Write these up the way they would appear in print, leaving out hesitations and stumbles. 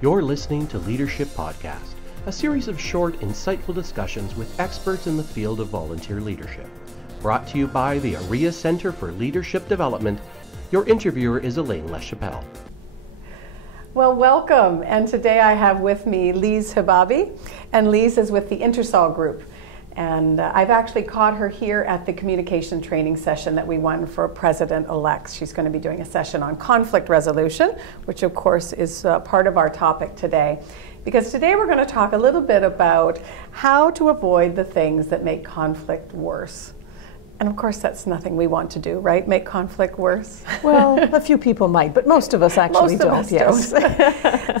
You're listening to Leadership Podcast, a series of short, insightful discussions with experts in the field of volunteer leadership. Brought to you by the OREA Centre for Leadership Development. Your interviewer is Elaine LaChapelle. Well, welcome. And today I have with me Lise Hebabi, and Lise is with the Intersol Group. And I've actually caught her here at the communication training session that we won for President-elect. She's going to be doing a session on conflict resolution, which of course is part of our topic today. Because today we're going to talk a little bit about how to avoid the things that make conflict worse. And of course that's nothing we want to do, right? Make conflict worse? Well, a few people might, but most of us actually don't. Yes.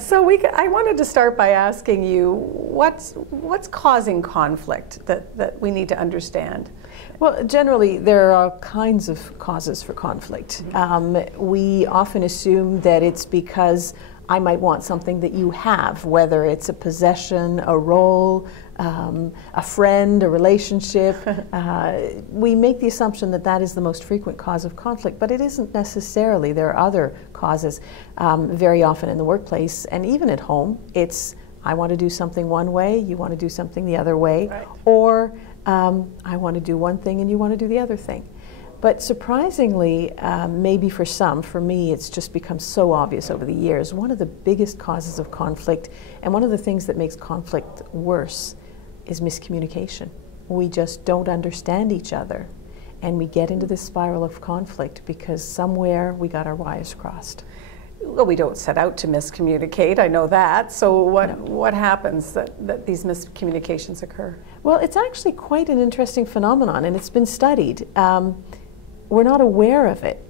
So I wanted to start by asking you, what's causing conflict that we need to understand? Well, generally there are all kinds of causes for conflict. We often assume that it's because I might want something that you have, whether it's a possession, a role, a friend, a relationship. We make the assumption that that is the most frequent cause of conflict, but it isn't necessarily. There are other causes. Very often in the workplace and even at home, it's I want to do something one way, you want to do something the other way, right. Or I want to do one thing and you want to do the other thing. But surprisingly, maybe for some, for me, it's just become so obvious over the years, one of the biggest causes of conflict and one of the things that makes conflict worse is miscommunication. We just don't understand each other and we get into this spiral of conflict because somewhere we got our wires crossed. Well, we don't set out to miscommunicate, I know that. So what happens that these miscommunications occur? Well, it's actually quite an interesting phenomenon and it's been studied. We're not aware of it.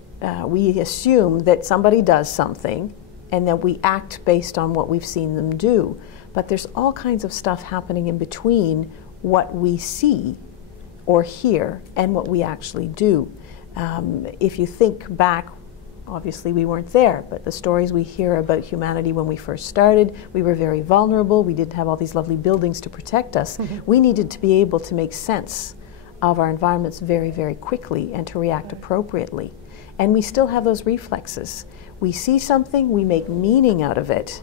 We assume that somebody does something and that we act based on what we've seen them do. But there's all kinds of stuff happening in between what we see or hear and what we actually do. If you think back, obviously we weren't there, but the stories we hear about humanity when we first started, we were very vulnerable. We didn't have all these lovely buildings to protect us. We needed to be able to make sense of our environments very, very quickly and to react appropriately. And we still have those reflexes. We see something, we make meaning out of it,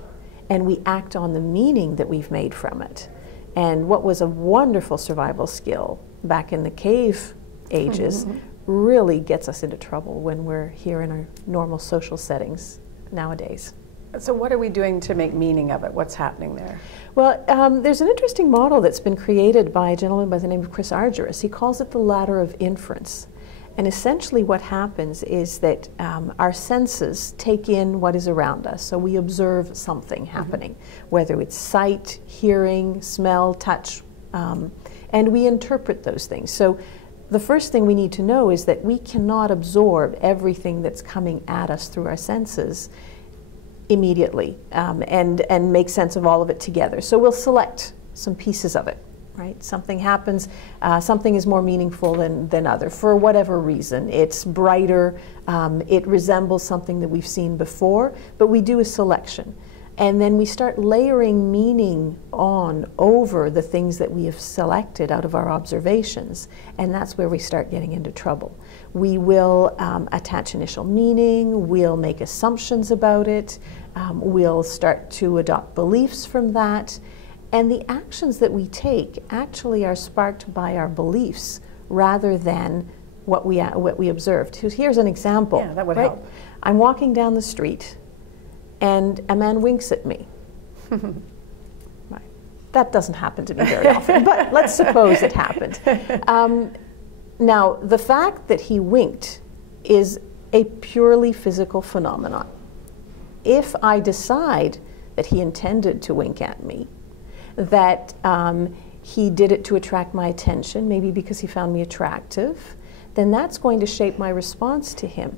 and we act on the meaning that we've made from it. And what was a wonderful survival skill back in the cave ages really gets us into trouble when we're here in our normal social settings nowadays. So what are we doing to make meaning of it? What's happening there? Well, there's an interesting model that's been created by a gentleman by the name of Chris Argyris. He calls it the Ladder of Inference. And essentially what happens is that our senses take in what is around us. So we observe something happening, whether it's sight, hearing, smell, touch, and we interpret those things. So the first thing we need to know is that we cannot absorb everything that's coming at us through our senses immediately and make sense of all of it together. So we'll select some pieces of it, right? Something happens, something is more meaningful than other for whatever reason. It's brighter, it resembles something that we've seen before, but we do a selection. And then we start layering meaning on over the things that we have selected out of our observations, and that's where we start getting into trouble. We will attach initial meaning, we'll make assumptions about it, we'll start to adopt beliefs from that, and the actions that we take actually are sparked by our beliefs rather than what we observed. Here's an example. Yeah, that would help. I'm walking down the street and a man winks at me. Right. That doesn't happen to me very often, but let's suppose it happened. Now, the fact that he winked is a purely physical phenomenon. If I decide that he intended to wink at me, that he did it to attract my attention, maybe because he found me attractive, then that's going to shape my response to him.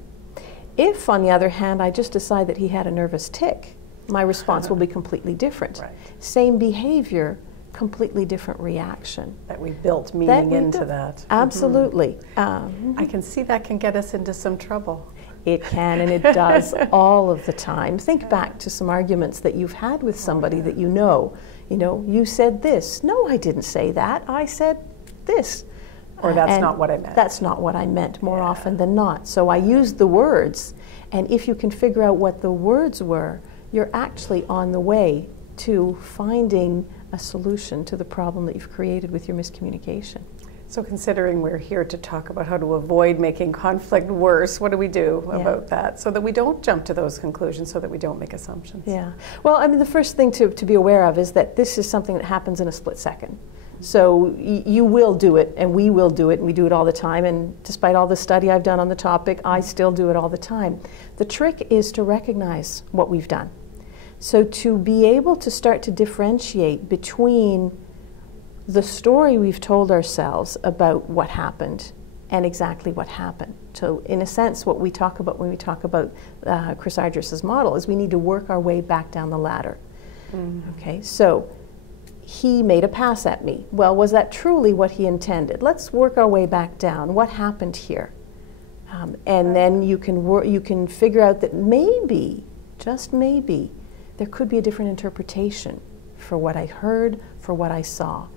If, on the other hand, I just decide that he had a nervous tic, my response will be completely different. Right. Same behavior, completely different reaction. That we built meaning into that. Absolutely. I can see that can get us into some trouble. It can, and it does all of the time. Think back to some arguments that you've had with somebody that you know. You know, you said this. No, I didn't say that. I said this. Or that's not what I meant. That's not what I meant more often than not. So I used the words, and if you can figure out what the words were, you're actually on the way to finding a solution to the problem that you've created with your miscommunication. So considering we're here to talk about how to avoid making conflict worse, what do we do about that so that we don't jump to those conclusions, so that we don't make assumptions? Yeah. Well, I mean, the first thing to be aware of is that this is something that happens in a split second. So you will do it, and we will do it, and we do it all the time. And despite all the study I've done on the topic, I still do it all the time. The trick is to recognize what we've done. So to be able to start to differentiate between the story we've told ourselves about what happened and exactly what happened. So in a sense, what we talk about when we talk about Chris Argyris's model is we need to work our way back down the ladder. Okay, so he made a pass at me. Well, was that truly what he intended? Let's work our way back down. What happened here? And then you can figure out that maybe, just maybe, there could be a different interpretation for what I heard, for what I saw.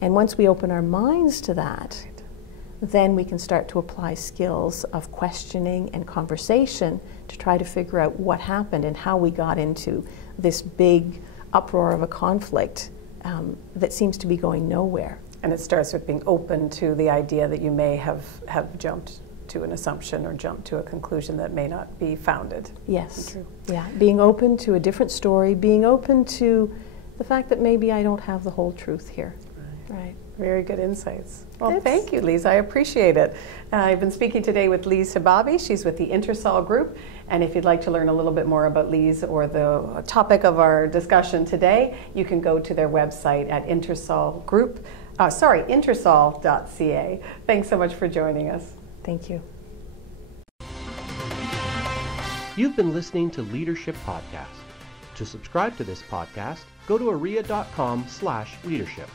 And once we open our minds to that, then we can start to apply skills of questioning and conversation to try to figure out what happened and how we got into this big uproar of a conflict that seems to be going nowhere. And it starts with being open to the idea that you may have jumped to an assumption or jumped to a conclusion that may not be founded. Yes. True. Yeah. Being open to a different story, being open to the fact that maybe I don't have the whole truth here. Right. Very good insights. Well, thank you, Lise. I appreciate it. I've been speaking today with Lise Hebabi. She's with the Intersol Group. And if you'd like to learn a little bit more about Lise or the topic of our discussion today, you can go to their website at intersol.ca. Thanks so much for joining us. Thank you. You've been listening to Leadership Podcast. To subscribe to this podcast, go to OREA.com/leadership.